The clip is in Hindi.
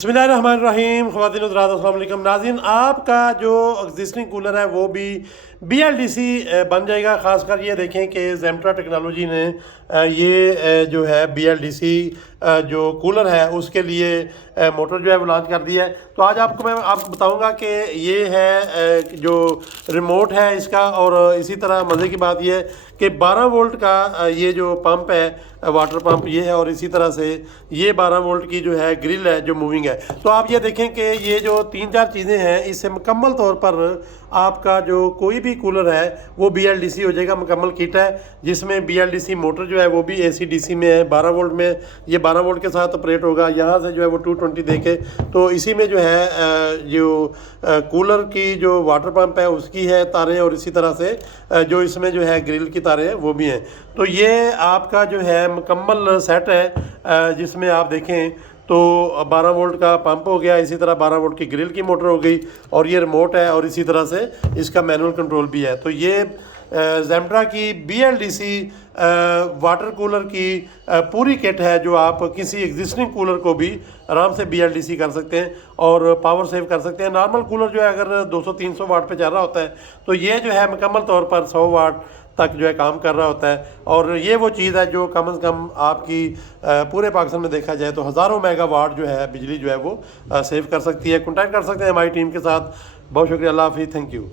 बिस्मिल्लाहिर्रहमानिर्रहीम ख़वातीन हज़रात अस्सलाम वालेकुम नाज़रीन, आपका जो एग्जिस्टिंग कूलर है वो भी BLDC बन जाएगा। ख़ासकर ये देखें कि ज़ेमट्रा टेक्नोलॉजी ने ये जो है BLDC जो कूलर है उसके लिए मोटर जो है वो लॉन्च कर दिया है। तो आज मैं आपको बताऊंगा कि ये है जो रिमोट है इसका, और इसी तरह मज़े की बात ये है कि 12 वोल्ट का ये जो पंप है वाटर पंप ये है, और इसी तरह से ये 12 वोल्ट की जो है ग्रिल है जो मूविंग है। तो आप ये देखें कि ये जो 3-4 चीज़ें हैं इससे मुकम्मल तौर पर आपका जो कोई भी कूलर है वो BLDC हो जाएगा। मुकम्मल किट है जिसमें BLDC मोटर जो है वो भी AC DC में है, 12 वोल्ट में। ये 12 वोल्ट के साथ ऑपरेट होगा। यहाँ से जो है वो 220 देके, तो इसी में जो है जो कूलर की जो वाटर पंप है उसकी है तारें, और इसी तरह से जो इसमें जो है ग्रिल की तारें हैं वो भी हैं। तो ये आपका जो है मुकम्मल सेट है जिसमें आप देखें तो 12 वोल्ट का पंप हो गया, इसी तरह 12 वोल्ट की ग्रिल की मोटर हो गई, और ये रिमोट है, और इसी तरह से इसका मैनुअल कंट्रोल भी है। तो ये ज़ेमट्रा की BLDC वाटर कूलर की पूरी किट है जो आप किसी एग्जिस्टिंग कूलर को भी आराम से BLDC कर सकते हैं और पावर सेव कर सकते हैं। नॉर्मल कूलर जो है अगर 200-300 वाट पे चल रहा होता है, तो ये जो है मुकम्मल तौर पर 100 वाट तक जो है काम कर रहा होता है। और ये वो चीज़ है जो कम से कम आपकी पूरे पाकिस्तान में देखा जाए तो हज़ारों मेगावाट जो है बिजली जो है वो सेव कर सकती है। कॉन्टैक्ट कर सकते हैं हमारी टीम के साथ। बहुत शुक्रिया, अल्लाह हाफिज़, थैंक यू।